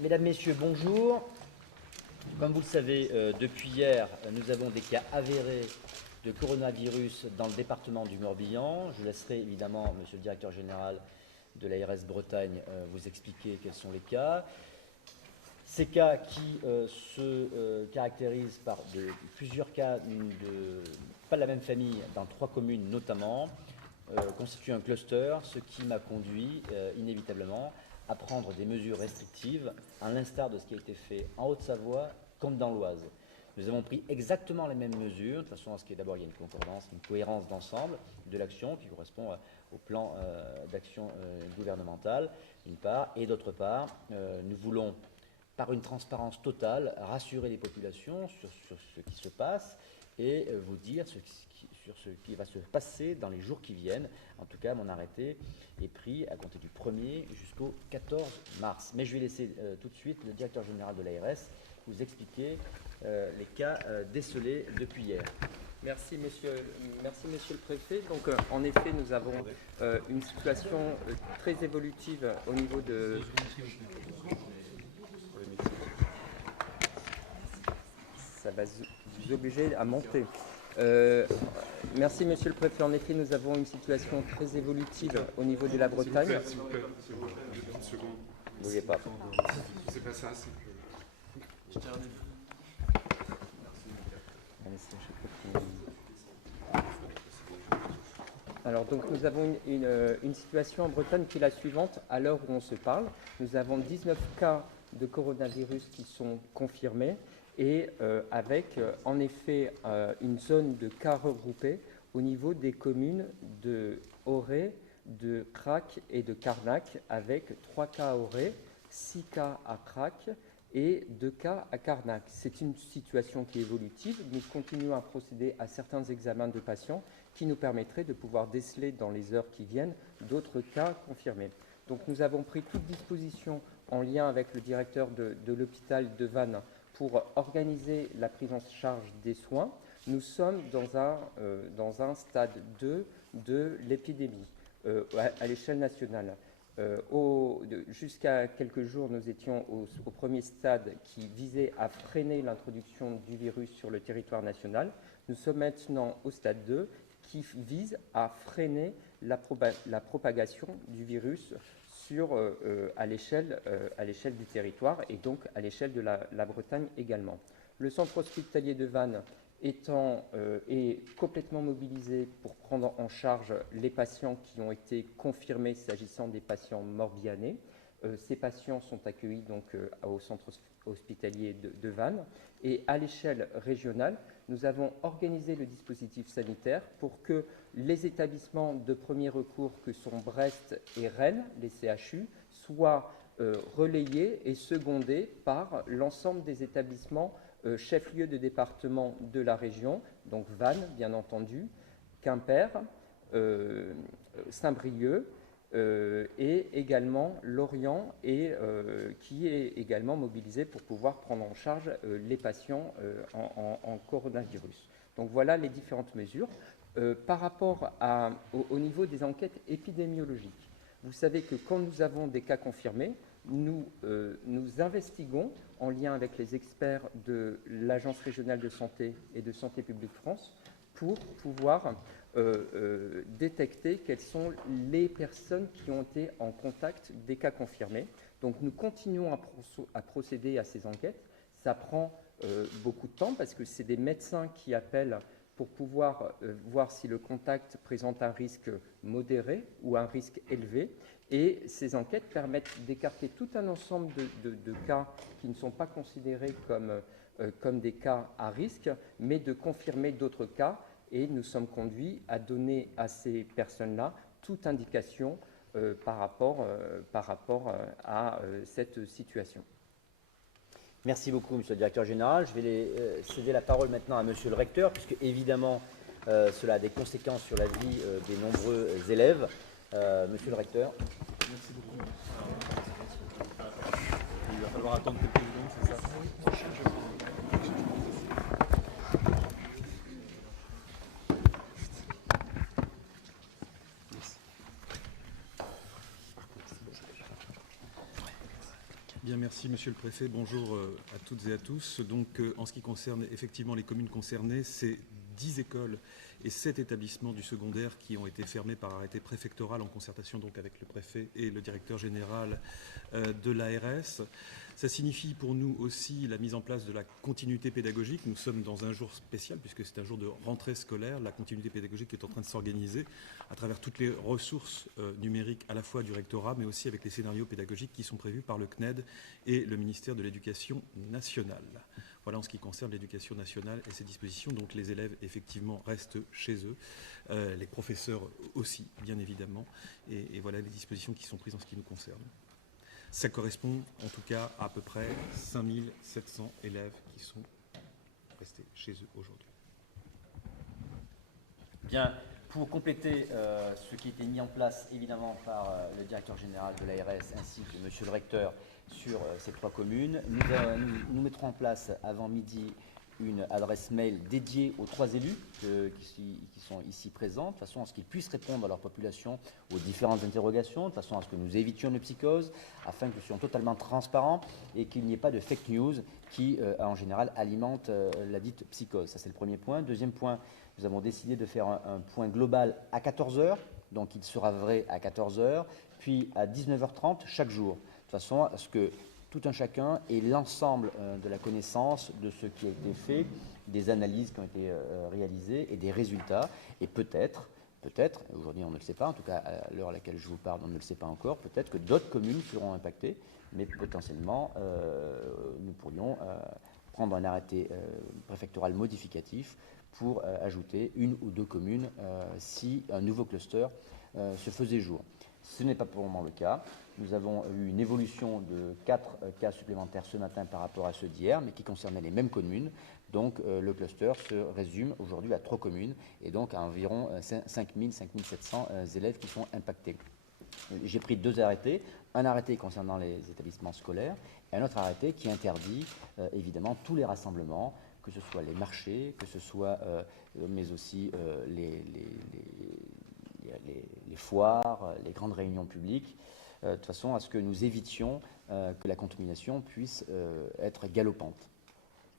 Mesdames, Messieurs, bonjour. Comme vous le savez, depuis hier, nous avons des cas avérés de coronavirus dans le département du Morbihan. Je laisserai évidemment, Monsieur le Directeur Général de l'ARS Bretagne, vous expliquer quels sont les cas. Ces cas qui se caractérisent par plusieurs cas, pas de la même famille, dans 3 communes notamment, constituent un cluster, ce qui m'a conduit inévitablement à prendre des mesures restrictives, à l'instar de ce qui a été fait en Haute-Savoie comme dans l'Oise. Nous avons pris exactement les mêmes mesures, de façon à ce qu'il y ait d'abord une concordance, une cohérence d'ensemble de l'action qui correspond au plan d'action gouvernementale, d'une part, et d'autre part, nous voulons, par une transparence totale, rassurer les populations sur ce qui se passe et vous dire sur ce qui va se passer dans les jours qui viennent. En tout cas, mon arrêté est pris à compter du 1er jusqu'au 14 mars. Mais je vais laisser tout de suite le directeur général de l'ARS vous expliquer les cas décelés depuis hier. Merci, monsieur le préfet. Donc, en effet, nous avons une situation très évolutive au niveau de... Ça va vous obliger à monter. Merci, monsieur le préfet. En effet, nous avons une situation très évolutive au niveau de la Bretagne. S'il vous plaît, 30 secondes. Ne bougez pas. C'est pas ça, c'est que... Alors donc nous avons une situation en Bretagne qui est la suivante. À l'heure où on se parle, nous avons 19 cas de coronavirus qui sont confirmés et avec en effet une zone de cas regroupés au niveau des communes de Auray, de Crac et de Carnac, avec 3 cas à Auray, 6 cas à Crac et 2 cas à Carnac. C'est une situation qui est évolutive. Nous continuons à procéder à certains examens de patients qui nous permettraient de pouvoir déceler dans les heures qui viennent d'autres cas confirmés. Donc nous avons pris toute disposition en lien avec le directeur de l'hôpital de Vannes pour organiser la prise en charge des soins. Nous sommes dans un stade 2 de l'épidémie à l'échelle nationale. Jusqu'à quelques jours, nous étions au premier stade qui visait à freiner l'introduction du virus sur le territoire national. Nous sommes maintenant au stade 2 qui vise à freiner la propagation du virus à l'échelle du territoire et donc à l'échelle de la Bretagne également. Le centre hospitalier de Vannes est complètement mobilisé pour prendre en charge les patients qui ont été confirmés s'agissant des patients morbihanais. Ces patients sont accueillis donc au centre hospitalier de Vannes et à l'échelle régionale, nous avons organisé le dispositif sanitaire pour que les établissements de premier recours que sont Brest et Rennes, les CHU, soient relayés et secondés par l'ensemble des établissements chef-lieu de département de la région, donc Vannes, bien entendu, Quimper, Saint-Brieuc et également Lorient, qui est également mobilisé pour pouvoir prendre en charge les patients en coronavirus. Donc voilà les différentes mesures. Par rapport au niveau des enquêtes épidémiologiques, vous savez que quand nous avons des cas confirmés, nous investiguons en lien avec les experts de l'Agence régionale de santé et de Santé publique France pour pouvoir détecter quelles sont les personnes qui ont été en contact des cas confirmés. Donc nous continuons à procéder à ces enquêtes. Ça prend beaucoup de temps parce que c'est des médecins qui appellent pour pouvoir voir si le contact présente un risque modéré ou un risque élevé. Et ces enquêtes permettent d'écarter tout un ensemble de cas qui ne sont pas considérés comme des cas à risque, mais de confirmer d'autres cas. Et nous sommes conduits à donner à ces personnes-là toute indication par rapport à cette situation. Merci beaucoup, Monsieur le Directeur Général. Je vais céder la parole maintenant à Monsieur le Recteur, puisque évidemment, cela a des conséquences sur la vie des nombreux élèves. Monsieur le Recteur. Merci beaucoup. Il va falloir attendre quelques secondes, c'est ça? Bien, merci. Merci Monsieur le Préfet. Bonjour à toutes et à tous. Donc, en ce qui concerne effectivement les communes concernées, c'est 10 écoles et 7 établissements du secondaire qui ont été fermés par arrêté préfectoral en concertation donc avec le préfet et le directeur général de l'ARS. Ça signifie pour nous aussi la mise en place de la continuité pédagogique. Nous sommes dans un jour spécial puisque c'est un jour de rentrée scolaire. La continuité pédagogique est en train de s'organiser à travers toutes les ressources numériques à la fois du rectorat mais aussi avec les scénarios pédagogiques qui sont prévus par le CNED et le ministère de l'Éducation nationale. Voilà en ce qui concerne l'éducation nationale et ses dispositions. Donc les élèves, effectivement, restent chez eux. Les professeurs aussi, bien évidemment. Et voilà les dispositions qui sont prises en ce qui nous concerne. Ça correspond, en tout cas, à peu près 5700 élèves qui sont restés chez eux aujourd'hui. Bien, pour compléter ce qui a été mis en place, évidemment, par le directeur général de l'ARS ainsi que monsieur le recteur, sur ces 3 communes. Nous mettrons en place avant midi une adresse mail dédiée aux 3 élus qui sont ici présents, de façon à ce qu'ils puissent répondre à leur population aux différentes interrogations, de façon à ce que nous évitions une psychose, afin que nous soyons totalement transparents et qu'il n'y ait pas de fake news qui, en général, alimente la dite psychose. Ça, c'est le premier point. Deuxième point, nous avons décidé de faire un point global à 14h, donc il sera vrai à 14h, puis à 19h30 chaque jour, de façon à ce que tout un chacun ait l'ensemble de la connaissance de ce qui a été fait, des analyses qui ont été réalisées et des résultats. Et peut-être, aujourd'hui on ne le sait pas, en tout cas à l'heure à laquelle je vous parle, on ne le sait pas encore, peut-être que d'autres communes seront impactées, mais potentiellement nous pourrions prendre un arrêté préfectoral modificatif pour ajouter 1 ou 2 communes si un nouveau cluster se faisait jour. Ce n'est pas pour le moment le cas. Nous avons eu une évolution de 4 cas supplémentaires ce matin par rapport à ceux d'hier, mais qui concernaient les mêmes communes. Donc le cluster se résume aujourd'hui à 3 communes et donc à environ 5000, 5700 élèves qui sont impactés. J'ai pris 2 arrêtés, un arrêté concernant les établissements scolaires et un autre arrêté qui interdit évidemment tous les rassemblements, que ce soit les marchés, que ce soit mais aussi les foires, les grandes réunions publiques, de façon à ce que nous évitions que la contamination puisse être galopante.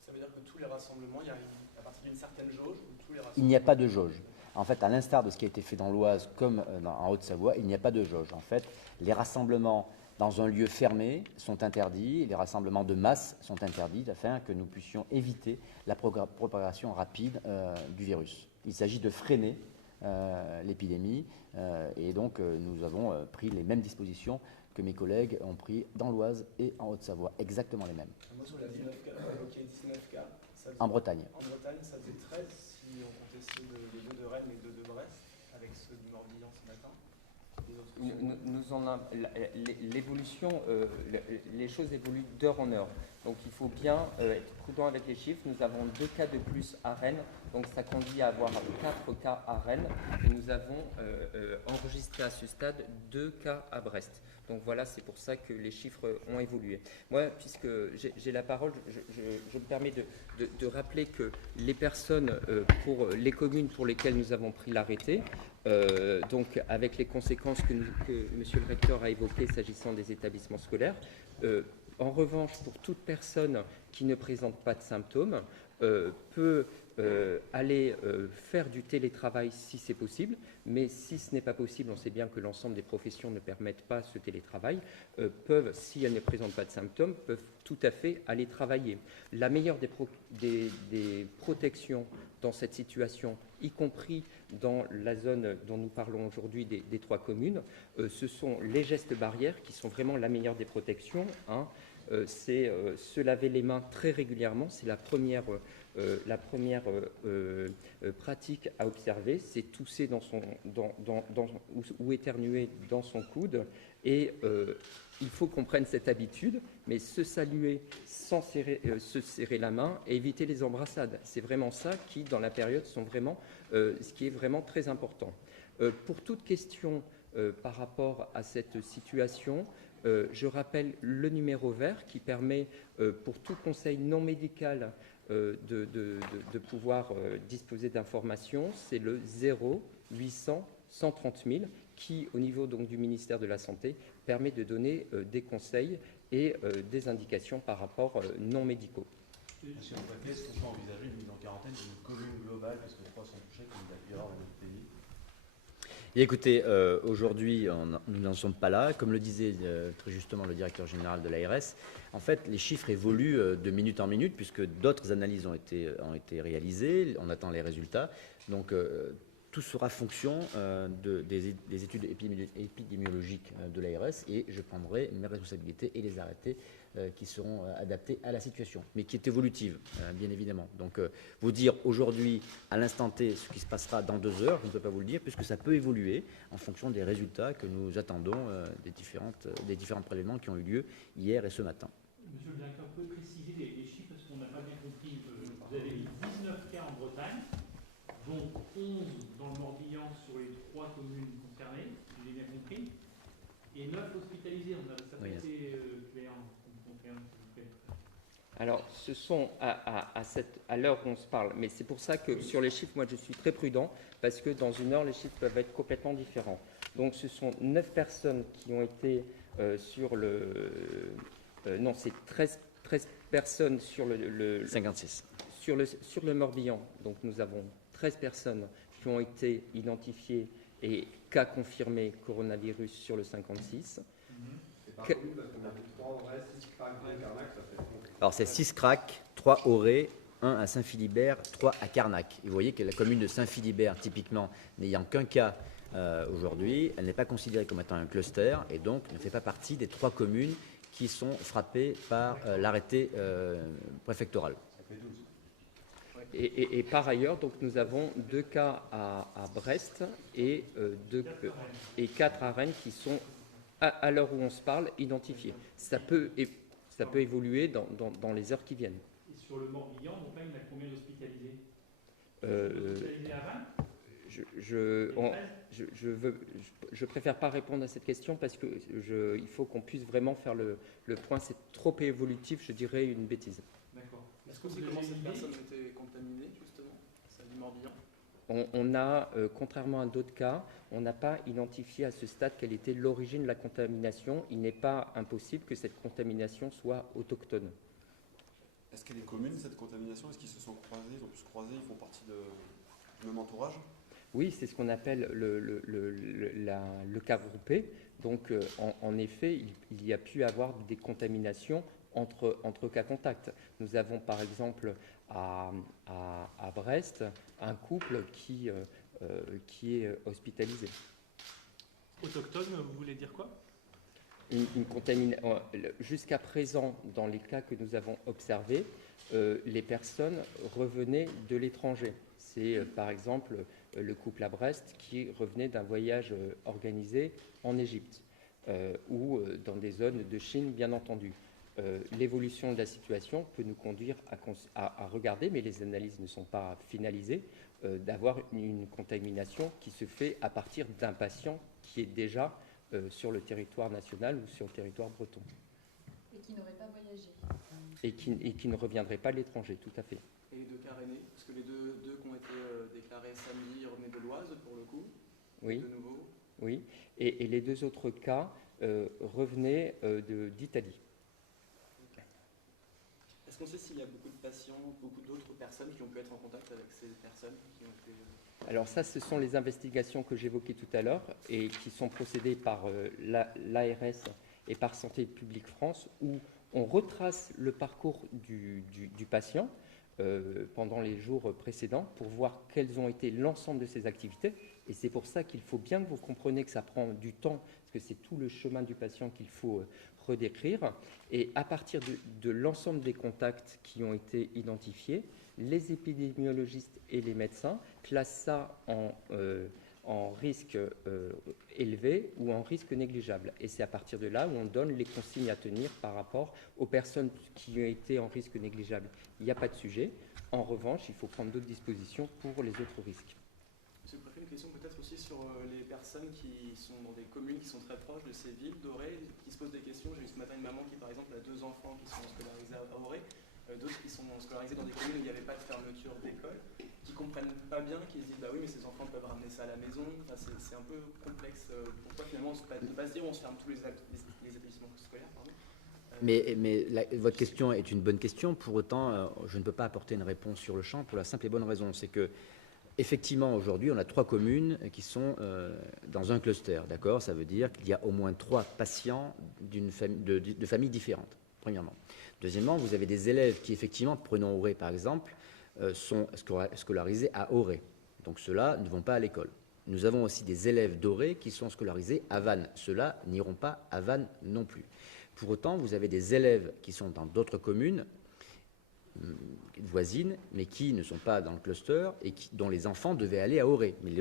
Ça veut dire que tous les rassemblements, il y arrive à partir d'une certaine jauge ou tous les rassemblements... Il n'y a pas de jauge. En fait, à l'instar de ce qui a été fait dans l'Oise comme en Haute-Savoie, il n'y a pas de jauge. En fait, les rassemblements dans un lieu fermé sont interdits, et les rassemblements de masse sont interdits afin que nous puissions éviter la propagation rapide du virus. Il s'agit de freiner l'épidémie et donc nous avons pris les mêmes dispositions que mes collègues ont pris dans l'Oise et en Haute-Savoie, exactement les mêmes. Moi, sur la 19 cas, évoqué 19 cas. En Bretagne. En Bretagne, ça faisait 13 si on comptait ceux les 2 de Rennes et 2 de Brest, avec ceux du Morbihan ce matin. L'évolution, les choses évoluent d'heure en heure. Donc il faut bien être prudent avec les chiffres. Nous avons 2 cas de plus à Rennes, donc ça conduit à avoir 4 cas à Rennes. Et nous avons enregistré à ce stade 2 cas à Brest. Donc voilà, c'est pour ça que les chiffres ont évolué. Moi, puisque j'ai la parole, je me permets de rappeler que les personnes, pour les communes pour lesquelles nous avons pris l'arrêté, donc avec les conséquences que Monsieur le recteur a évoquées s'agissant des établissements scolaires, en revanche, pour toute personne qui ne présente pas de symptômes, peut aller faire du télétravail si c'est possible, mais si ce n'est pas possible, on sait bien que l'ensemble des professions ne permettent pas ce télétravail, peuvent, si elles ne présentent pas de symptômes, peuvent tout à fait aller travailler. La meilleure des protections dans cette situation, y compris dans la zone dont nous parlons aujourd'hui des 3 communes, ce sont les gestes barrières qui sont vraiment la meilleure des protections. C'est se laver les mains très régulièrement, c'est la première pratique à observer, c'est tousser ou éternuer dans son coude, et il faut qu'on prenne cette habitude, mais se saluer sans se serrer la main et éviter les embrassades. C'est vraiment ça qui, dans la période, ce qui est vraiment très important. Pour toute question par rapport à cette situation, je rappelle le numéro vert qui permet pour tout conseil non médical de pouvoir disposer d'informations. C'est le 0800 130 000 qui, au niveau donc, du ministère de la Santé, permet de donner des conseils et des indications par rapport non médicaux. Monsieur le préfet, est-ce qu'on peut envisager une mise en quarantaine d'une commune globale, parce que 3 sont touchés, comme il a pu y avoir dans d'autres pays? Et écoutez, aujourd'hui, nous n'en sommes pas là. Comme le disait très justement le directeur général de l'ARS, en fait, les chiffres évoluent de minute en minute, puisque d'autres analyses ont été réalisées. On attend les résultats. Donc, tout sera fonction des études épidémiologiques de l'ARS, et je prendrai mes responsabilités et les arrêtés qui seront adaptés à la situation, mais qui est évolutive, bien évidemment. Donc, vous dire aujourd'hui, à l'instant T, ce qui se passera dans 2 heures, je ne peux pas vous le dire, puisque ça peut évoluer en fonction des résultats que nous attendons des différents prélèvements qui ont eu lieu hier et ce matin. Monsieur le directeur, vous pouvez préciser les chiffres, parce qu'on n'a pas bien compris. Vous avez mis 19 cas en Bretagne, dont 11 dans le Morbihan sur les 3 communes concernées, si j'ai bien compris, et 9 hospitalisés. Ça n'a pas été clair. Alors, ce sont à l'heure où on se parle, mais c'est pour ça que sur les chiffres, moi je suis très prudent, parce que dans une heure, les chiffres peuvent être complètement différents. Donc, ce sont 9 personnes qui ont été sur le... non, c'est 13 personnes sur le 56. Sur le Morbihan. Donc, nous avons 13 personnes qui ont été identifiées et cas confirmés coronavirus sur le 56. Alors, c'est 6 Crac, 3 Auray, 1 à Saint-Philibert, 3 à Carnac. Et vous voyez que la commune de Saint-Philibert, typiquement, n'ayant qu'un cas aujourd'hui, elle n'est pas considérée comme étant un cluster et donc ne fait pas partie des 3 communes qui sont frappées par l'arrêté préfectoral. Et par ailleurs, donc, nous avons 2 cas à Brest et 4 à Rennes qui sont, à l'heure où on se parle, identifiés. Ça peut évoluer dans les heures qui viennent. Et sur le Morbihan, donc là, il y a combien d'hospitalisés hospitalisés à Rennes? Je préfère pas répondre à cette question parce que il faut qu'on puisse vraiment faire le point. C'est trop évolutif, je dirais une bêtise. D'accord. Est-ce que vous savez comment cette personne a été contaminée, justement, celle du Morbihan? On a, contrairement à d'autres cas, on n'a pas identifié à ce stade quelle était l'origine de la contamination. Il n'est pas impossible que cette contamination soit autochtone. Est-ce qu'elle est commune, cette contamination? Est-ce qu'ils se sont croisés, ils ont pu se croiser, ils font partie du même entourage? Oui, c'est ce qu'on appelle le cas groupé. Donc, en effet, il y a pu avoir des contaminations entre cas contacts. Nous avons par exemple à Brest un couple qui est hospitalisé. Autochtone, vous voulez dire quoi? Jusqu'à présent, dans les cas que nous avons observés, les personnes revenaient de l'étranger. C'est par exemple le couple à Brest qui revenait d'un voyage organisé en Égypte ou dans des zones de Chine, bien entendu. L'évolution de la situation peut nous conduire à regarder, mais les analyses ne sont pas finalisées, d'avoir une contamination qui se fait à partir d'un patient qui est déjà sur le territoire national ou sur le territoire breton. Et qui n'aurait pas voyagé. Et qui ne reviendrait pas de l'étranger, tout à fait. Et les 2 cas rennais? Parce que les deux qui ont été déclarés samedi revenaient de l'Oise, pour le coup. Oui. De nouveau. Oui. Et les 2 autres cas revenaient d'Italie. Est-ce qu'on sait s'il y a beaucoup de patients, beaucoup d'autres personnes qui ont pu être en contact avec ces personnes qui ont été... Alors ça, ce sont les investigations que j'évoquais tout à l'heure et qui sont procédées par l'ARS et par Santé publique France, où on retrace le parcours du patient pendant les jours précédents pour voir quelles ont été l'ensemble de ses activités. Et c'est pour ça qu'il faut bien que vous compreniez que ça prend du temps, parce que c'est tout le chemin du patient qu'il faut redécrire. Et à partir de l'ensemble des contacts qui ont été identifiés, les épidémiologistes et les médecins classent ça en risque élevé ou en risque négligeable. Et c'est à partir de là où on donne les consignes à tenir par rapport aux personnes qui ont été en risque négligeable. Il n'y a pas de sujet. En revanche, il faut prendre d'autres dispositions pour les autres risques. Monsieur le préfet, une question peut-être aussi sur les personnes qui sont dans des communes qui sont très proches de ces villes d'Auray, qui se posent des questions. J'ai eu ce matin une maman qui, par exemple, a 2 enfants qui sont scolarisés à Auray, d'autres qui sont scolarisés dans des communes où il n'y avait pas de fermeture d'école, qui ne comprennent pas bien, qui se disent bah oui, mais ces enfants peuvent ramener ça à la maison. Enfin, c'est un peu complexe. Pourquoi finalement ne pas se dire on se ferme tous les établissements scolaires, pardon, Votre question est une bonne question. Pour autant, je ne peux pas apporter une réponse sur le champ pour la simple et bonne raison. C'est que, effectivement, aujourd'hui, on a 3 communes qui sont dans un cluster. D'accord ? Ça veut dire qu'il y a au moins 3 patients de familles différentes, premièrement. Deuxièmement, vous avez des élèves qui, effectivement, prenons Auray par exemple, sont scolarisés à Auray. Donc ceux-là ne vont pas à l'école. Nous avons aussi des élèves d'Auray qui sont scolarisés à Vannes. Ceux-là n'iront pas à Vannes non plus. Pour autant, vous avez des élèves qui sont dans d'autres communes voisines, mais qui ne sont pas dans le cluster et dont les enfants devaient aller à Auray. Mais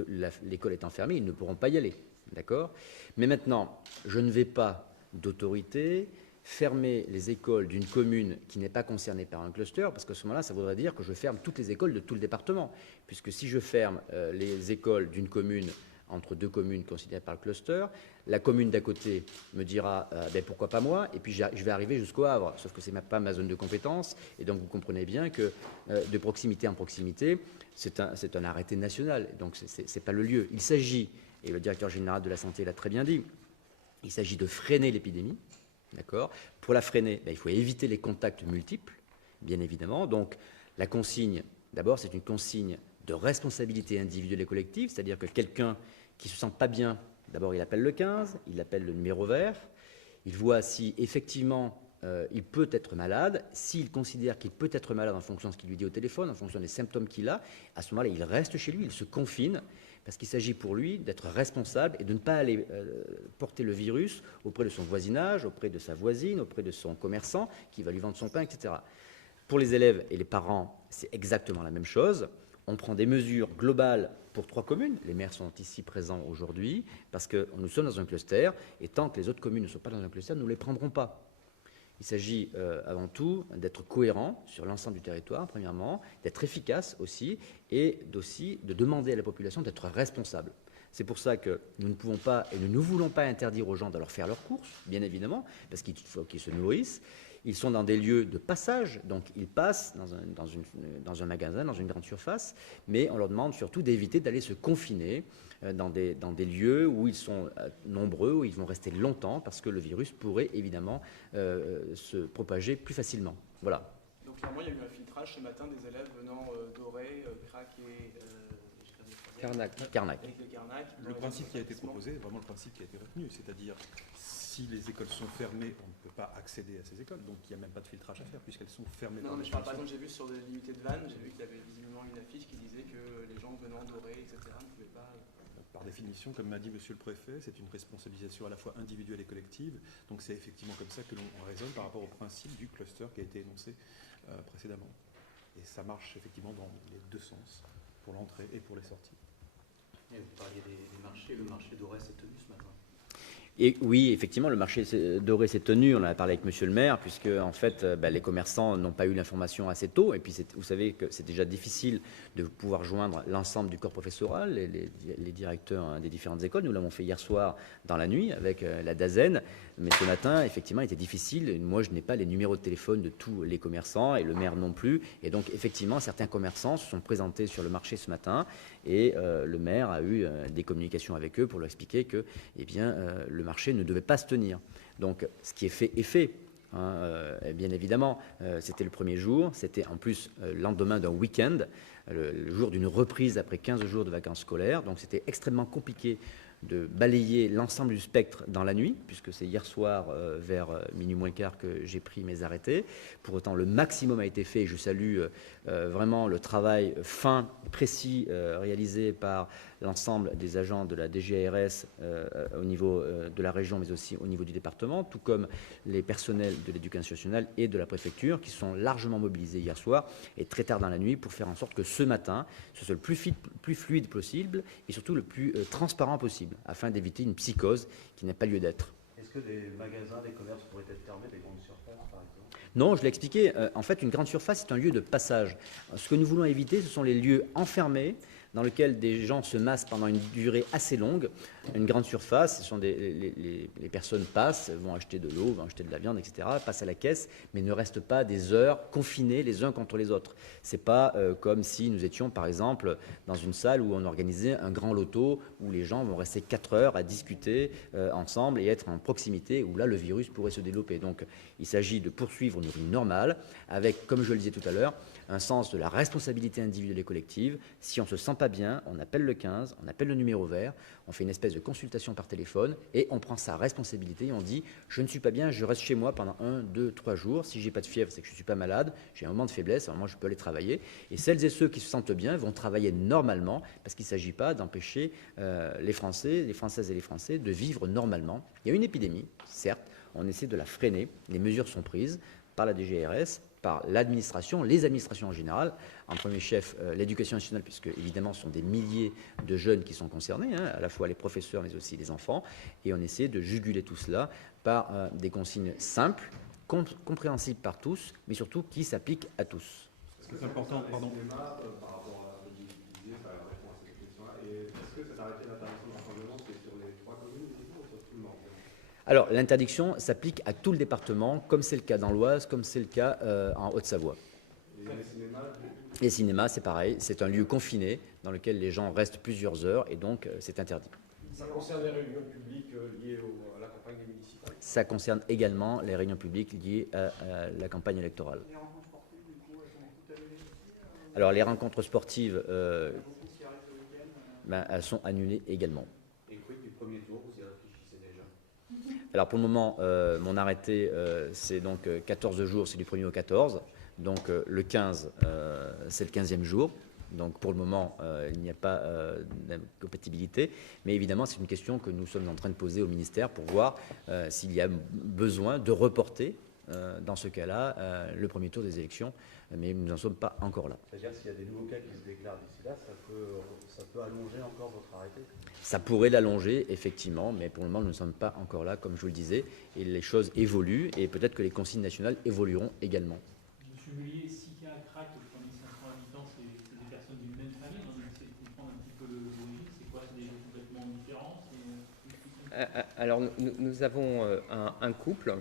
l'école étant fermée, ils ne pourront pas y aller. D'accord ? Mais maintenant, je ne vais pas d'autorité fermer les écoles d'une commune qui n'est pas concernée par un cluster, parce qu'à ce moment-là, ça voudrait dire que je ferme toutes les écoles de tout le département. Puisque si je ferme les écoles d'une commune entre 2 communes considérées par le cluster, la commune d'à côté me dira pourquoi pas moi, et puis je vais arriver jusqu'au Havre, sauf que ce n'est pas ma zone de compétence, et donc vous comprenez bien que de proximité en proximité, c'est un arrêté national, donc ce n'est pas le lieu. Il s'agit, et le directeur général de la santé l'a très bien dit, il s'agit de freiner l'épidémie. D'accord ? Pour la freiner, il faut éviter les contacts multiples, bien évidemment. Donc la consigne, d'abord, c'est une consigne de responsabilité individuelle et collective, c'est-à-dire que quelqu'un qui ne se sent pas bien, d'abord il appelle le 15, il appelle le numéro vert, il voit si effectivement il peut être malade. S'il considère qu'il peut être malade en fonction de ce qu'il lui dit au téléphone, en fonction des symptômes qu'il a, à ce moment-là, il reste chez lui, il se confine, parce qu'il s'agit pour lui d'être responsable et de ne pas aller porter le virus auprès de son voisinage, auprès de sa voisine, auprès de son commerçant qui va lui vendre son pain, etc. Pour les élèves et les parents, c'est exactement la même chose. On prend des mesures globales pour 3 communes. Les maires sont ici présents aujourd'hui parce que nous sommes dans un cluster et tant que les autres communes ne sont pas dans un cluster, nous ne les prendrons pas. Il s'agit avant tout d'être cohérent sur l'ensemble du territoire, premièrement, d'être efficace aussi, et de demander à la population d'être responsable. C'est pour ça que nous ne pouvons pas et nous ne voulons pas interdire aux gens d'aller faire leurs courses, bien évidemment, parce qu'il faut qu'ils se nourrissent. Ils sont dans des lieux de passage, donc ils passent dans un magasin, dans une grande surface, mais on leur demande surtout d'éviter d'aller se confiner dans des lieux où ils sont nombreux, où ils vont rester longtemps, parce que le virus pourrait évidemment se propager plus facilement. Voilà. Donc clairement, il y a eu un filtrage ce matin des élèves venant d'Auray, Crac et Carnac. Avec les Carnac. Le principe qui a été proposé est vraiment le principe qui a été retenu, c'est-à-dire si les écoles sont fermées, on ne peut pas accéder à ces écoles, donc il n'y a même pas de filtrage à faire puisqu'elles sont fermées. Non, mais je parle, par exemple, j'ai vu sur des limités de Vannes, j'ai vu qu'il y avait visiblement une affiche qui disait que les gens venant d'Auray, etc., ne pouvaient pas... Par définition, comme m'a dit Monsieur le Préfet, c'est une responsabilisation à la fois individuelle et collective, donc c'est effectivement comme ça que l'on raisonne par rapport au principe du cluster qui a été énoncé précédemment. Et ça marche effectivement dans les 2 sens, pour l'entrée et pour les sorties. Et vous parliez des marchés, le marché d'Auray s'est tenu ce matin. Et oui, effectivement, le marché d'Auray s'est tenu, on en a parlé avec Monsieur le maire, puisque en fait, les commerçants n'ont pas eu l'information assez tôt, et puis vous savez que c'est déjà difficile de pouvoir joindre l'ensemble du corps professoral, les directeurs des différentes écoles. Nous l'avons fait hier soir dans la nuit avec la DAZEN, mais ce matin, effectivement, il était difficile. Moi, je n'ai pas les numéros de téléphone de tous les commerçants, et le maire non plus, et donc effectivement, certains commerçants se sont présentés sur le marché ce matin, et le maire a eu des communications avec eux pour leur expliquer que, eh bien, le marché ne devait pas se tenir. Donc, ce qui est fait est fait. Bien évidemment, c'était le premier jour, c'était en plus le lendemain d'un week-end, le jour d'une reprise après 15 jours de vacances scolaires, donc c'était extrêmement compliqué de balayer l'ensemble du spectre dans la nuit, puisque c'est hier soir vers minuit moins quart que j'ai pris mes arrêtés. Pour autant, le maximum a été fait, et je salue vraiment le travail fin, précis, réalisé par l'ensemble des agents de la DGARS au niveau de la région, mais aussi au niveau du département, tout comme les personnels de l'éducation nationale et de la préfecture, qui sont largement mobilisés hier soir et très tard dans la nuit pour faire en sorte que ce matin, ce soit le plus fluide possible et surtout le plus transparent possible, afin d'éviter une psychose qui n'a pas lieu d'être. Est-ce que des magasins, des commerces pourraient être fermés, des grandes surfaces par exemple? Non, je l'ai expliqué. En fait, une grande surface, c'est un lieu de passage. Ce que nous voulons éviter, ce sont les lieux enfermés dans lequel des gens se massent pendant une durée assez longue, une grande surface, ce sont les personnes passent, vont acheter de l'eau, vont acheter de la viande, etc., passent à la caisse, mais ne restent pas des heures confinés les uns contre les autres. Ce n'est pas comme si nous étions, par exemple, dans une salle où on organisait un grand loto, où les gens vont rester 4 heures à discuter ensemble et être en proximité, où là, le virus pourrait se développer. Donc, il s'agit de poursuivre une vie normale, avec, comme je le disais tout à l'heure, un sens de la responsabilité individuelle et collective. Si on ne se sent pas bien, on appelle le 15, on appelle le numéro vert, on fait une espèce de consultation par téléphone et on prend sa responsabilité et on dit « je ne suis pas bien, je reste chez moi pendant 1, 2, 3 jours. Si je n'ai pas de fièvre, c'est que je ne suis pas malade, j'ai un moment de faiblesse, alors moi je peux aller travailler. » Et celles et ceux qui se sentent bien vont travailler normalement parce qu'il ne s'agit pas d'empêcher les Français, les Françaises et les Français de vivre normalement. Il y a une épidémie, certes, on essaie de la freiner, les mesures sont prises par la DGRS, par l'administration, les administrations en général, en premier chef l'éducation nationale, puisque évidemment ce sont des milliers de jeunes qui sont concernés, hein, à la fois les professeurs mais aussi les enfants, et on essaie de juguler tout cela par des consignes simples, compréhensibles par tous, mais surtout qui s'appliquent à tous. C'est important, pardon. Par rapport à ce que vous disiez, ça répond à cette question-là. Et est-ce que cette arrêté d'interdiction de rassemblement, c'est sur les 3 communes ou sur tout le Morbihan? Alors, l'interdiction s'applique à tout le département, comme c'est le cas dans l'Oise, comme c'est le cas en Haute-Savoie. Et les cinémas? Les cinémas, c'est pareil, c'est un lieu confiné dans lequel les gens restent plusieurs heures et donc c'est interdit. Ça concerne les réunions publiques liées à la campagne des municipales? Ça concerne également les réunions publiques liées à la campagne électorale. Les rencontres sportives, du coup, elles sont toutes annulées aussi Alors, les rencontres sportives, Il y a beaucoup qui arrêtent le week-end. elles sont annulées également. Et quid du premier tour, vous y réfléchissez déjà? Alors, pour le moment, mon arrêté, c'est donc 14 jours, c'est du 1er au 14. Donc, le 15, c'est le 15e jour. Donc, pour le moment, il n'y a pas d'incompatibilité. Mais évidemment, c'est une question que nous sommes en train de poser au ministère pour voir s'il y a besoin de reporter, dans ce cas-là, le premier tour des élections. Mais nous n'en sommes pas encore là. C'est-à-dire s'il y a des nouveaux cas qui se déclarent d'ici là, ça peut allonger encore votre arrêté? Ça pourrait l'allonger, effectivement, mais pour le moment, nous ne sommes pas encore là, comme je vous le disais. Et les choses évoluent et peut-être que les consignes nationales évolueront également. Monsieur Mullier, si il y a un crack pour 1500 habitants, c'est des personnes d'une même famille. On essaie de comprendre un petit peu l'origine. C'est quoi? C'est des gens complètement différents? Alors, nous avons un couple.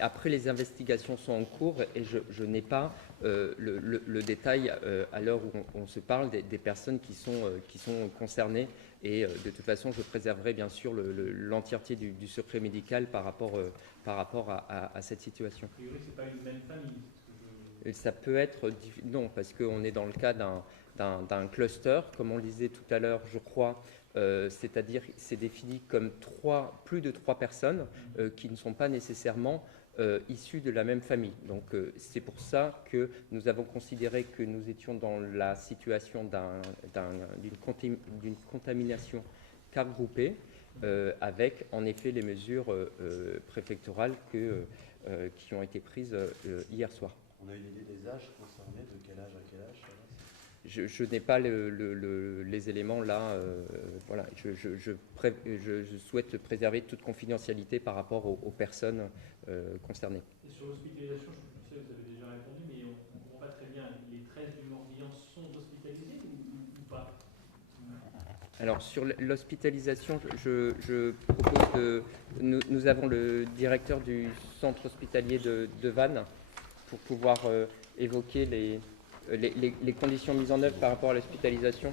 Après, les investigations sont en cours et je n'ai pas le détail à l'heure où on se parle des personnes qui sont concernées. Et de toute façon, je préserverai bien sûr l'entièreté du secret médical par rapport à cette situation. A priori, ce n'est pas une même famille. Et ça peut être... Non, parce qu'on est dans le cas d'un cluster, comme on le disait tout à l'heure, je crois, c'est-à-dire c'est défini comme plus de 3 personnes qui ne sont pas nécessairement issues de la même famille. Donc c'est pour ça que nous avons considéré que nous étions dans la situation d'une contamination cas groupée, avec en effet les mesures préfectorales qui ont été prises hier soir. On a une idée des âges concernés, de quel âge à quel âge? Je n'ai pas les éléments là. Voilà. Je souhaite préserver toute confidentialité par rapport aux personnes concernées. Et sur l'hospitalisation, je sais que vous avez déjà répondu, mais on ne comprend pas très bien. Les 13 du Morbihan sont hospitalisés ou pas? Alors sur l'hospitalisation, je propose nous avons le directeur du centre hospitalier de Vannes pour pouvoir évoquer les conditions mises en œuvre par rapport à l'hospitalisation.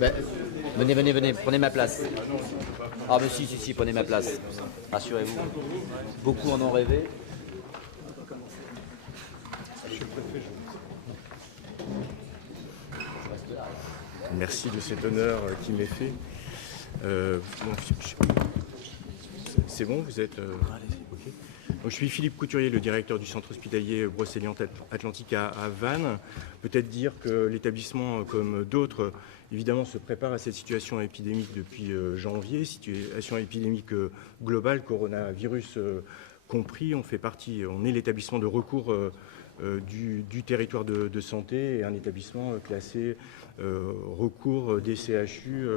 Ben, venez, prenez ma place. Ah mais si, prenez ma place. Rassurez-vous. Beaucoup en ont rêvé. Merci de cet honneur qui m'est fait. C'est bon, vous êtes... ok. Donc, je suis Philippe Couturier, le directeur du centre hospitalier Brocéliande Atlantique à Vannes. Peut-être dire que l'établissement, comme d'autres, évidemment, se prépare à cette situation épidémique depuis janvier, situation épidémique globale, coronavirus compris. On est l'établissement de recours du territoire de santé et un établissement classé recours des CHU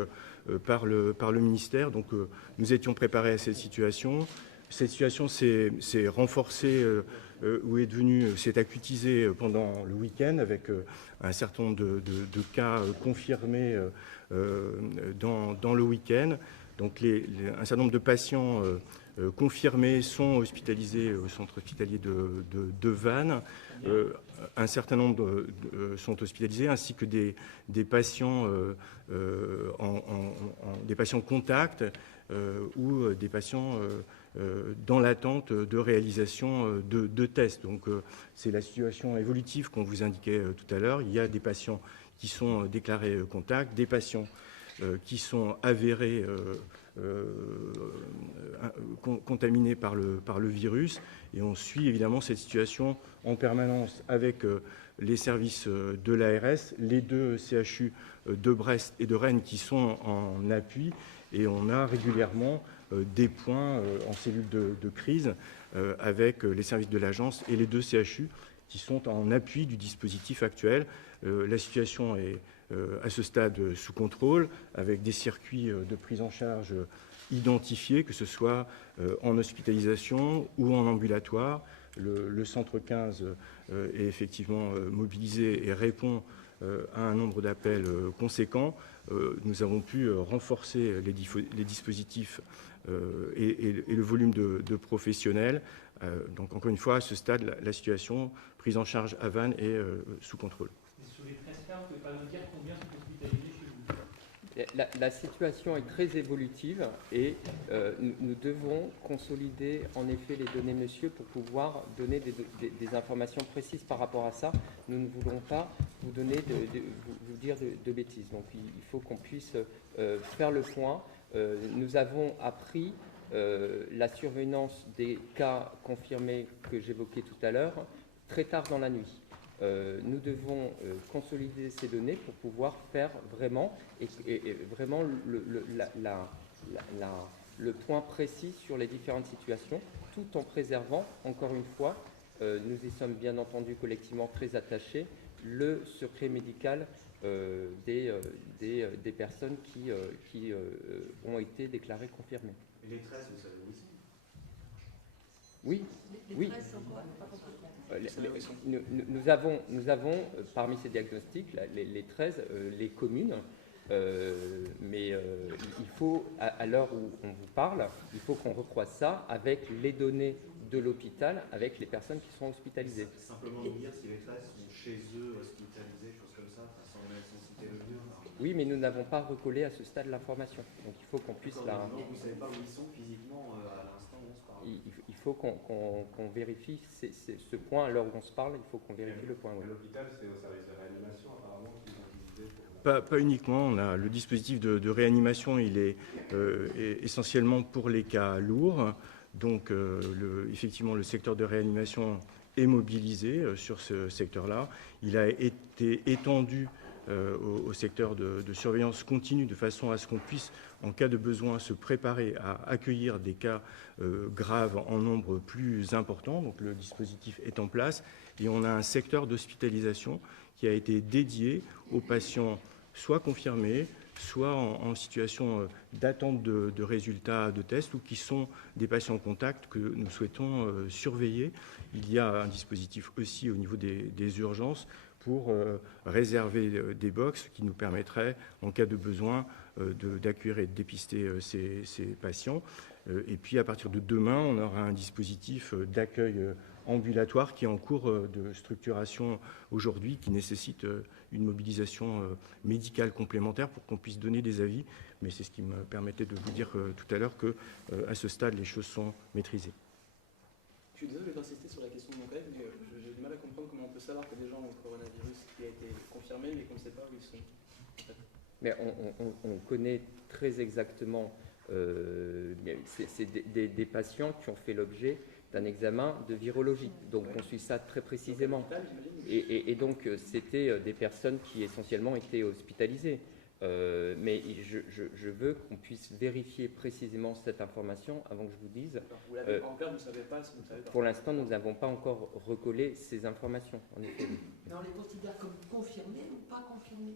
par le ministère. Donc nous étions préparés à cette situation. Cette situation s'est renforcée ou s'est acutisée pendant le week-end avec un certain nombre de cas confirmés dans le week-end. Donc un certain nombre de patients confirmés sont hospitalisés au centre hospitalier de Vannes. Un certain nombre sont hospitalisés, ainsi que des patients des patients contacts ou des patients dans l'attente de réalisation de tests. Donc c'est la situation évolutive qu'on vous indiquait tout à l'heure. Il y a des patients qui sont déclarés contacts, des patients qui sont avérés contaminés par le virus, et on suit évidemment cette situation en permanence avec les services de l'ARS, les deux CHU de Brest et de Rennes qui sont en appui, et on a régulièrement des points en cellule de crise avec les services de l'agence et les deux CHU qui sont en appui du dispositif actuel. La situation est à ce stade sous contrôle, avec des circuits de prise en charge identifiés, que ce soit en hospitalisation ou en ambulatoire. Le centre 15 est effectivement mobilisé et répond à un nombre d'appels conséquent. Nous avons pu renforcer les dispositifs et le volume de professionnels. Donc encore une fois, à ce stade, la situation prise en charge à Vannes est sous contrôle. Sur les 13 cas, vous ne pouvez pas nous dire combien sont hospitalisés chez vous? La situation est très évolutive et nous devons consolider en effet les données, monsieur, pour pouvoir donner des informations précises par rapport à ça. Nous ne voulons pas vous donner vous dire de bêtises. Donc il faut qu'on puisse faire le point. Nous avons appris la survenance des cas confirmés que j'évoquais tout à l'heure très tard dans la nuit. Nous devons consolider ces données pour pouvoir faire vraiment, vraiment le point précis sur les différentes situations, tout en préservant, encore une fois, nous y sommes bien entendu collectivement très attachés, le secret médical des personnes qui ont été déclarées confirmées. Et les 13, vous savez où Oui, oui. 13 sont quoi? Nous avons parmi ces diagnostics, les 13, les communes, mais il faut, à l'heure où on vous parle, il faut qu'on recroise ça avec les données de l'hôpital, avec les personnes qui sont hospitalisées. Simplement nous dire si les 13 sont chez eux, hospitalisés, choses comme ça, sans citer le lieu. Oui, mais nous n'avons pas recollé à ce stade l'information. Donc il faut qu'on puisse la... Vous ne savez pas où ils sont physiquement à l'instant où on se parle. Il faut qu'on vérifie ce point à l'heure où on se parle. Il faut qu'on vérifie le point. Oui. L'hôpital, c'est au service de réanimation apparemment qu'ils ont utilisé pour... Pas uniquement. On a le dispositif de réanimation, il est essentiellement pour les cas lourds. Donc effectivement, le secteur de réanimation est mobilisé sur ce secteur-là. Il a été étendu au secteur de surveillance continue, de façon à ce qu'on puisse, en cas de besoin, se préparer à accueillir des cas graves en nombre plus important. Donc le dispositif est en place et on a un secteur d'hospitalisation qui a été dédié aux patients soit confirmés, soit en situation d'attente de résultats de tests, ou qui sont des patients contacts que nous souhaitons surveiller. Il y a un dispositif aussi au niveau des urgences pour réserver des box qui nous permettraient, en cas de besoin, d'accueillir et de dépister ces patients. Et puis, à partir de demain, on aura un dispositif d'accueil ambulatoire qui est en cours de structuration aujourd'hui, qui nécessite une mobilisation médicale complémentaire pour qu'on puisse donner des avis. Mais c'est ce qui me permettait de vous dire tout à l'heure qu'à ce stade, les choses sont maîtrisées. Je suis désolé d'insister sur la question de mon collègue, mais j'ai du mal à comprendre comment on peut savoir que des gens ont le coronavirus qui a été confirmé, mais qu'on ne sait pas où ils sont. Mais on connaît très exactement, c'est des patients qui ont fait l'objet d'un examen de virologie. Donc on suit ça très précisément. Et donc c'était des personnes qui essentiellement étaient hospitalisées. Mais je veux qu'on puisse vérifier précisément cette information avant que je vous dise. Vous l'avez pas encore, vous ne savez pas ce que vous savez pas. Pour l'instant, nous n'avons pas encore recollé ces informations, en effet. Mais on les considère comme confirmés ou pas confirmés?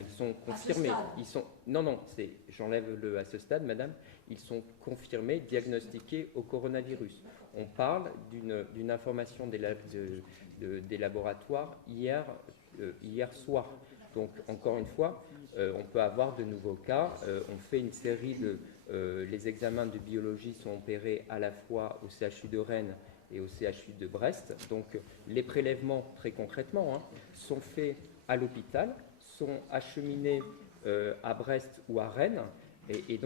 Ils sont confirmés. Non, j'enlève le à ce stade, madame. Ils sont confirmés, diagnostiqués au coronavirus. On parle d'une information des laboratoires hier soir. Donc, encore une fois, on peut avoir de nouveaux cas. On fait une série les examens de biologie sont opérés à la fois au CHU de Rennes et au CHU de Brest. Donc, les prélèvements, très concrètement, sont faits à l'hôpital, sont acheminés à Brest ou à Rennes. Et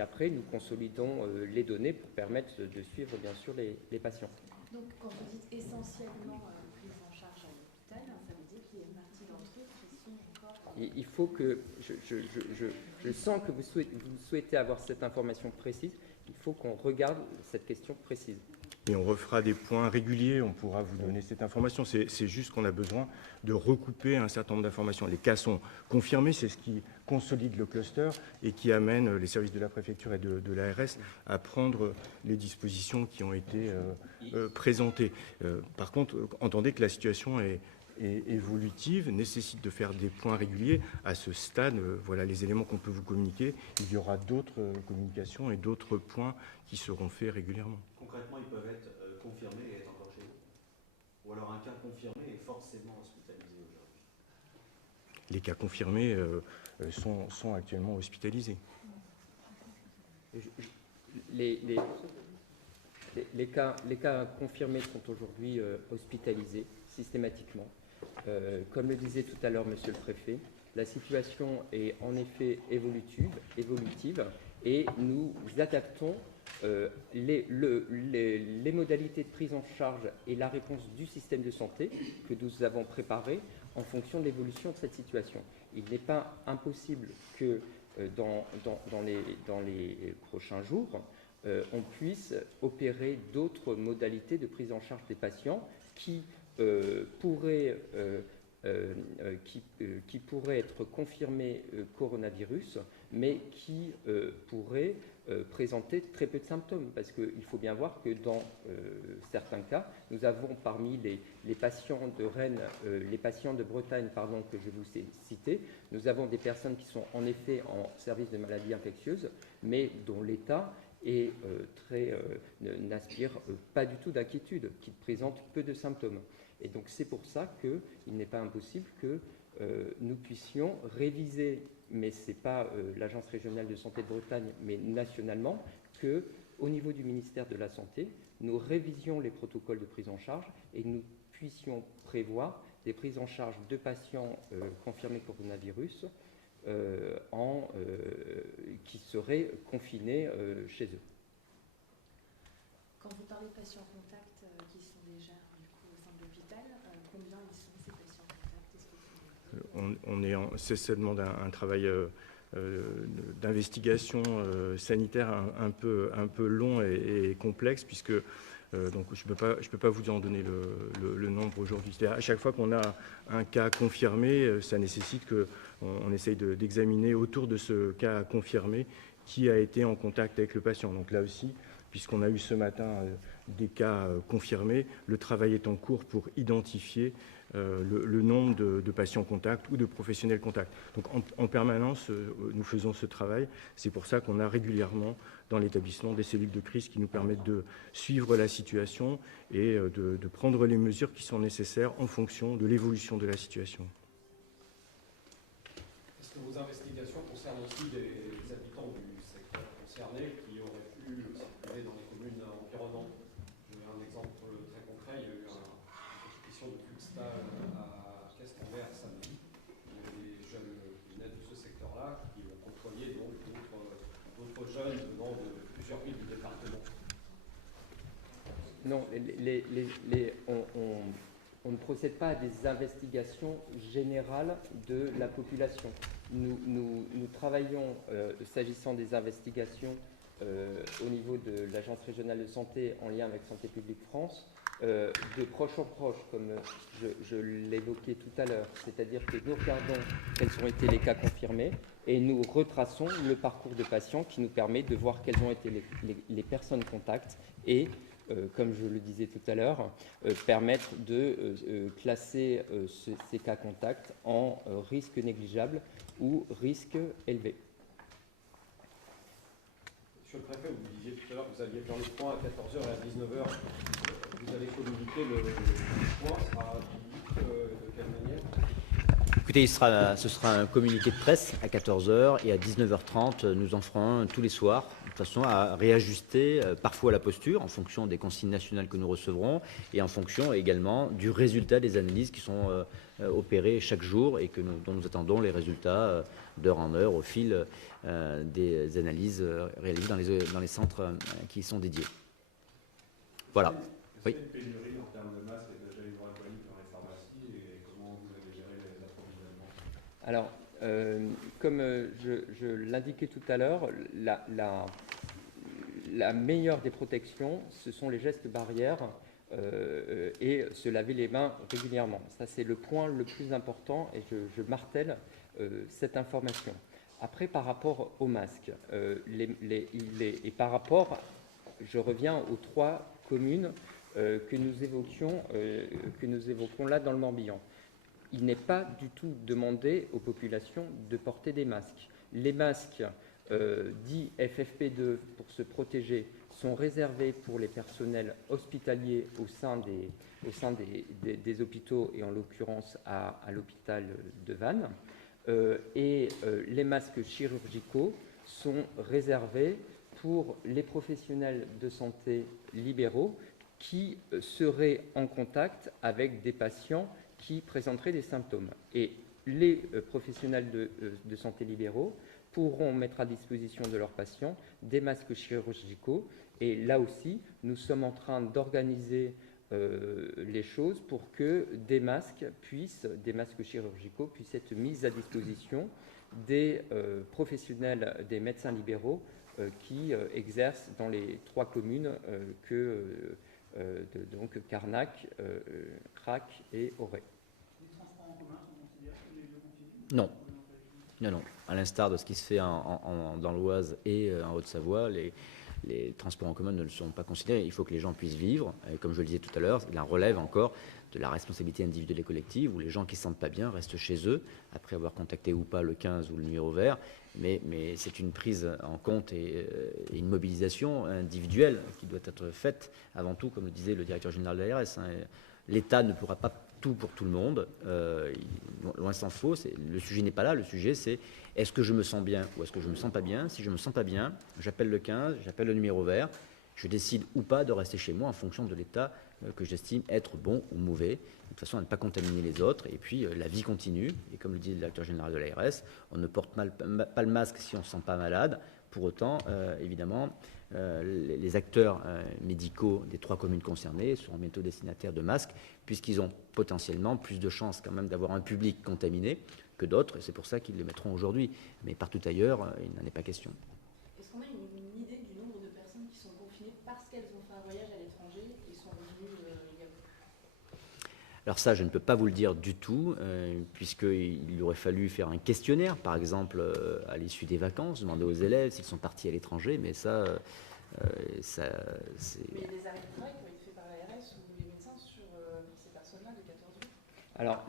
après, nous consolidons les données pour permettre de suivre, bien sûr, les patients. Donc, quand vous dites essentiellement prise en charge à l'hôpital, ça veut dire qu'il y a une partie d'entre eux qui sont encore... Il faut que... Je sens que vous souhaitez avoir cette information précise. Il faut qu'on regarde cette question précise. Et on refera des points réguliers, on pourra vous donner cette information. C'est juste qu'on a besoin de recouper un certain nombre d'informations. Les cas sont confirmés, c'est ce qui consolide le cluster et qui amène les services de la préfecture et de l'ARS à prendre les dispositions qui ont été présentées. Par contre, entendez que la situation est évolutive, nécessite de faire des points réguliers. À ce stade, voilà les éléments qu'on peut vous communiquer. Il y aura d'autres communications et d'autres points qui seront faits régulièrement. Concrètement, ils peuvent être confirmés et être encore chez vous? Ou alors un cas confirmé est forcément hospitalisé aujourd'hui? Les cas confirmés sont actuellement hospitalisés. Les cas confirmés sont aujourd'hui hospitalisés systématiquement. Comme le disait tout à l'heure Monsieur le Préfet, la situation est en effet évolutive et nous adaptons les modalités de prise en charge et la réponse du système de santé que nous avons préparé en fonction de l'évolution de cette situation. Il n'est pas impossible que dans les prochains jours, on puisse opérer d'autres modalités de prise en charge des patients qui pourraient être confirmés coronavirus, mais qui pourraient présenter très peu de symptômes, parce qu'il faut bien voir que dans certains cas, nous avons parmi les patients de Rennes, les patients de Bretagne, pardon, que je vous ai cités, nous avons des personnes qui sont en effet en service de maladies infectieuses, mais dont l'état est n'inspire pas du tout d'inquiétude, qui présentent peu de symptômes. Et donc c'est pour ça qu'il n'est pas impossible que nous puissions réviser, mais ce n'est pas l'Agence régionale de santé de Bretagne, mais nationalement, qu'au niveau du ministère de la Santé, nous révisions les protocoles de prise en charge et nous puissions prévoir des prises en charge de patients confirmés coronavirus qui seraient confinés chez eux. Quand vous parlez de patients contacts qui sont déjà du coup au sein de l'hôpital, combien ils sont ces patients contacts? Ça demande un travail d'investigation sanitaire un peu long et complexe, puisque donc je peux pas vous en donner le nombre aujourd'hui. C'est-à-dire à chaque fois qu'on a un cas confirmé, ça nécessite qu'on essaye d'examiner autour de ce cas confirmé qui a été en contact avec le patient. Donc là aussi, puisqu'on a eu ce matin des cas confirmés, le travail est en cours pour identifier le nombre de patients contacts ou de professionnels contacts. Donc en permanence, nous faisons ce travail. C'est pour ça qu'on a régulièrement dans l'établissement des cellules de crise qui nous permettent de suivre la situation et de prendre les mesures qui sont nécessaires en fonction de l'évolution de la situation. Est-ce que vos investigations concernent aussi les habitants du secteur concerné qui auraient pu circuler dans les communes environnantes? Je vais un exemple très concret. Il y a eu une compétition de freestyle à Castres-en-Vert samedi. Il y a des jeunes qui venaient de ce secteur-là qui ont côtoyé donc d'autres jeunes venant de plusieurs villes du département. Non, on ne procède pas à des investigations générales de la population. Nous travaillons, s'agissant des investigations au niveau de l'Agence régionale de santé en lien avec Santé publique France, de proche en proche, comme je l'évoquais tout à l'heure, c'est-à-dire que nous regardons quels ont été les cas confirmés et nous retraçons le parcours de patient qui nous permet de voir quelles ont été les personnes contacts et, comme je le disais tout à l'heure, permettre de classer ces cas contacts en risque négligeable ou risque élevé. Monsieur le préfet, vous disiez tout à l'heure que vous alliez faire le point à 14h et à 19h. Vous allez communiquer le point, sera public de quelle manière? Écoutez, ce sera un communiqué de presse à 14h et à 19h30, nous en ferons un tous les soirs, de façon à réajuster parfois la posture en fonction des consignes nationales que nous recevrons et en fonction également du résultat des analyses qui sont opérées chaque jour et dont nous attendons les résultats d'heure en heure au fil des analyses réalisées dans les centres qui y sont dédiés. Voilà. Oui. Est-ce qu'il y a une pénurie en termes de masques et de gel hydroalcoolique dans les pharmacies et comment vous avez géré les approvisionnements? Alors, comme je l'indiquais tout à l'heure, la meilleure des protections, ce sont les gestes barrières et se laver les mains régulièrement. Ça, c'est le point le plus important et je martèle cette information. Après, par rapport aux masques, et par rapport, je reviens aux 3 communes que nous évoquons là dans le Morbihan. Il n'est pas du tout demandé aux populations de porter des masques. Les masques dits FFP2 pour se protéger sont réservés pour les personnels hospitaliers au sein des hôpitaux et en l'occurrence à l'hôpital de Vannes. Et les masques chirurgicaux sont réservés pour les professionnels de santé libéraux qui seraient en contact avec des patients qui présenteraient des symptômes. Et les professionnels de santé libéraux pourront mettre à disposition de leurs patients des masques chirurgicaux. Et là aussi, nous sommes en train d'organiser les choses pour que des masques chirurgicaux puissent être mis à disposition des professionnels, des médecins libéraux qui exercent dans les 3 communes donc Carnac, Crac et Auray. Les transports en commun sont considérés comme les lieux confinés? Non. Non. À l'instar de ce qui se fait dans l'Oise et en Haute-Savoie, les transports en commun ne le sont pas considérés. Il faut que les gens puissent vivre. Et comme je le disais tout à l'heure, il en relève encore de la responsabilité individuelle et collective, où les gens qui ne se sentent pas bien restent chez eux, après avoir contacté ou pas le 15 ou le numéro vert. Mais c'est une prise en compte et une mobilisation individuelle qui doit être faite avant tout, comme le disait le directeur général de l'ARS. L'État ne pourra pas tout pour tout le monde, loin s'en faut. Le sujet n'est pas là, le sujet c'est est-ce que je me sens bien ou est-ce que je ne me sens pas bien. Si je ne me sens pas bien, j'appelle le 15, j'appelle le numéro vert, je décide ou pas de rester chez moi en fonction de l'état que j'estime être bon ou mauvais, de façon à ne pas contaminer les autres. Et puis la vie continue, et comme le dit le directeur général de l'ARS, on ne porte pas le masque si on ne se sent pas malade. Pour autant, évidemment, les acteurs médicaux des 3 communes concernées seront bientôt destinataires de masques, puisqu'ils ont potentiellement plus de chances quand même d'avoir un public contaminé que d'autres, et c'est pour ça qu'ils le mettront aujourd'hui. Mais partout ailleurs, il n'en est pas question. Est-ce qu'on a une idée du nombre de personnes qui sont confinées parce qu'elles ont fait un voyage à l'étranger et sont revenues également? Alors ça, je ne peux pas vous le dire du tout, puisqu'il aurait fallu faire un questionnaire, par exemple, à l'issue des vacances, demander aux élèves s'ils sont partis à l'étranger, mais ça c'est... Mais il y a des arrêts de travail qui ont été faits par l'ARS ou les médecins sur ces personnes-là de 14 jours? Alors,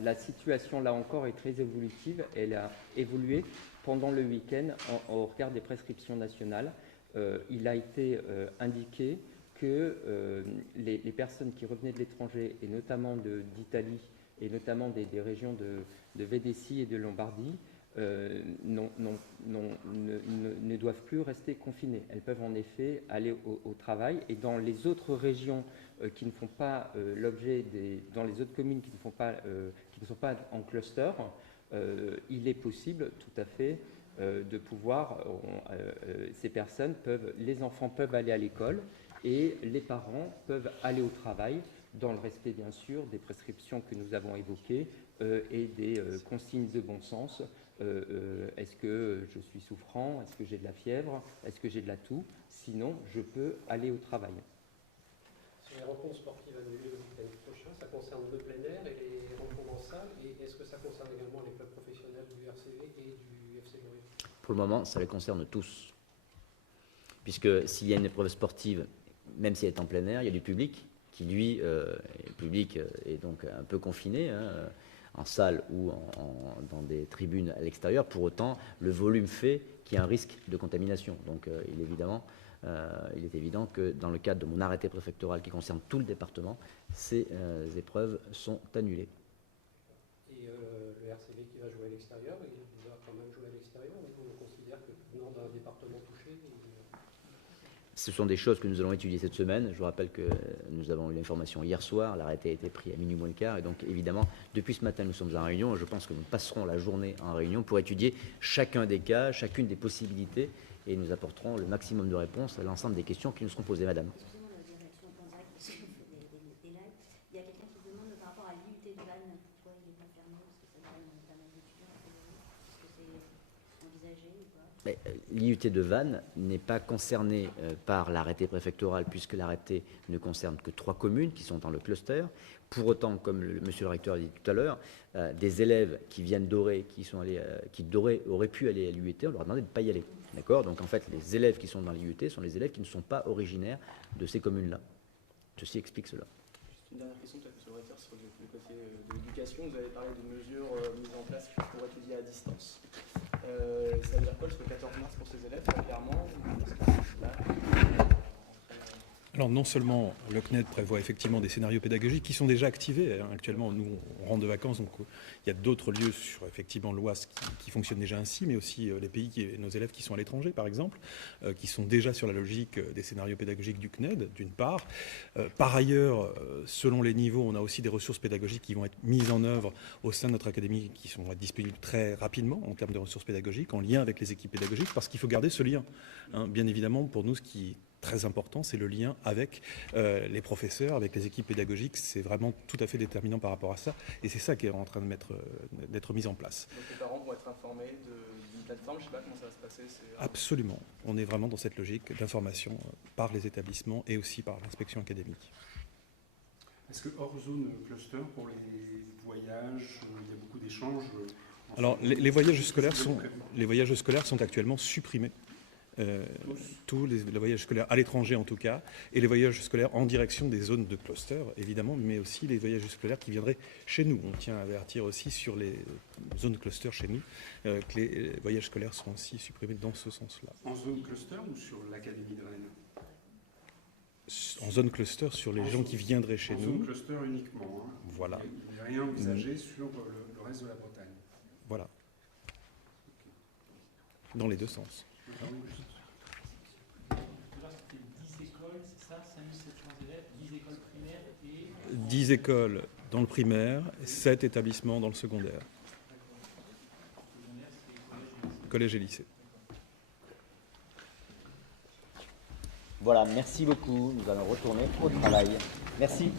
la situation, là encore, est très évolutive. Elle a évolué pendant le week-end au regard des prescriptions nationales. Il a été indiqué que les personnes qui revenaient de l'étranger, et notamment d'Italie, et notamment des régions de Vénétie et de Lombardie, ne doivent plus rester confinées. Elles peuvent en effet aller au travail. Et dans les autres régions qui ne font pas l'objet dans les autres communes qui ne sont pas en cluster, il est possible tout à fait de pouvoir, les enfants peuvent aller à l'école et les parents peuvent aller au travail dans le respect bien sûr des prescriptions que nous avons évoquées et des consignes de bon sens. Est-ce que je suis souffrant? Est-ce que j'ai de la fièvre? Est-ce que j'ai de la toux? Sinon, je peux aller au travail. Les rencontres sportives annulées le week-end prochain, ça concerne le plein air et les rencontres en salle. Et est-ce que ça concerne également les clubs professionnels du RCV et du FC Lorient? Pour le moment, ça les concerne tous. Puisque s'il y a une épreuve sportive, même si elle est en plein air, il y a du public qui, lui, le public est donc un peu confiné, hein, en salle ou dans des tribunes à l'extérieur. Pour autant, le volume fait qu'il y a un risque de contamination. Donc, il est évident que dans le cadre de mon arrêté préfectoral qui concerne tout le département, ces épreuves sont annulées. Et le RCV qui va jouer à l'extérieur, il va quand même jouer à l'extérieur. On considère que venant d'un département touché. Ce sont des choses que nous allons étudier cette semaine. Je vous rappelle que nous avons eu l'information hier soir. L'arrêté a été pris à minuit moins le quart. Et donc, évidemment, depuis ce matin, nous sommes en réunion. Et je pense que nous passerons la journée en réunion pour étudier chacun des cas, chacune des possibilités. Et nous apporterons le maximum de réponses à l'ensemble des questions qui nous seront posées, madame. Excusez-moi, la direction en direct, parce que je fais des lives. Il y a quelqu'un qui demande par rapport à l'IUT de Vannes, pourquoi il n'est pas fermé, parce que ça donne pas mal d'étudiants. Est-ce que c'est envisagé ou pas? L'IUT de Vannes n'est pas concerné par l'arrêté préfectoral, puisque l'arrêté ne concerne que 3 communes qui sont dans le cluster. Pour autant, comme monsieur le recteur a dit tout à l'heure, des élèves qui viennent d'Auray, qui d'Auray auraient pu aller à l'IUT, on leur a demandé de ne pas y aller. D'accord? Donc en fait, les élèves qui sont dans l'IUT sont les élèves qui ne sont pas originaires de ces communes-là. Ceci explique cela. Juste une dernière question, peut-être, monsieur le recteur, sur le côté de l'éducation. Vous avez parlé de mesures mises en place pour étudier à distance. Ça veut dire quoi jusqu'au 14 mars pour ces élèves, clairement? Alors non seulement le CNED prévoit effectivement des scénarios pédagogiques qui sont déjà activés. Actuellement, nous, on rentre de vacances, donc il y a d'autres lieux sur effectivement l'Oise qui fonctionnent déjà ainsi, mais aussi les pays, nos élèves qui sont à l'étranger, par exemple, qui sont déjà sur la logique des scénarios pédagogiques du CNED, d'une part. Par ailleurs, selon les niveaux, on a aussi des ressources pédagogiques qui vont être mises en œuvre au sein de notre académie, qui sont disponibles très rapidement en termes de ressources pédagogiques, en lien avec les équipes pédagogiques, parce qu'il faut garder ce lien. Hein. Bien évidemment, pour nous, ce qui est très important, c'est le lien avec les professeurs, avec les équipes pédagogiques. C'est vraiment tout à fait déterminant par rapport à ça. Et c'est ça qui est en train d'être mis en place. Donc les parents vont être informés d'une plateforme, je ne sais pas comment ça va se passer. Absolument. On est vraiment dans cette logique d'information par les établissements et aussi par l'inspection académique. Est-ce que hors zone cluster, pour les voyages, il y a beaucoup d'échanges? Alors les voyages scolaires sont actuellement supprimés. Tous les voyages scolaires à l'étranger en tout cas, et les voyages scolaires en direction des zones de cluster évidemment, mais aussi les voyages scolaires qui viendraient chez nous. On tient à avertir aussi sur les zones de cluster chez nous que les voyages scolaires sont aussi supprimés dans ce sens-là. En zone cluster ou sur l'académie de Rennes? En zone cluster sur les gens qui viendraient chez nous. En zone cluster uniquement. Hein. Voilà. Il n'y a rien envisagé sur le reste de la Bretagne. Voilà. Dans les deux sens. Tout à l'heure, c'était 10 écoles, c'est ça, 5700 élèves, 10 écoles primaires et... 10 écoles dans le primaire, 7 établissements dans le secondaire. Collège et lycée. Voilà, merci beaucoup. Nous allons retourner au travail. Merci.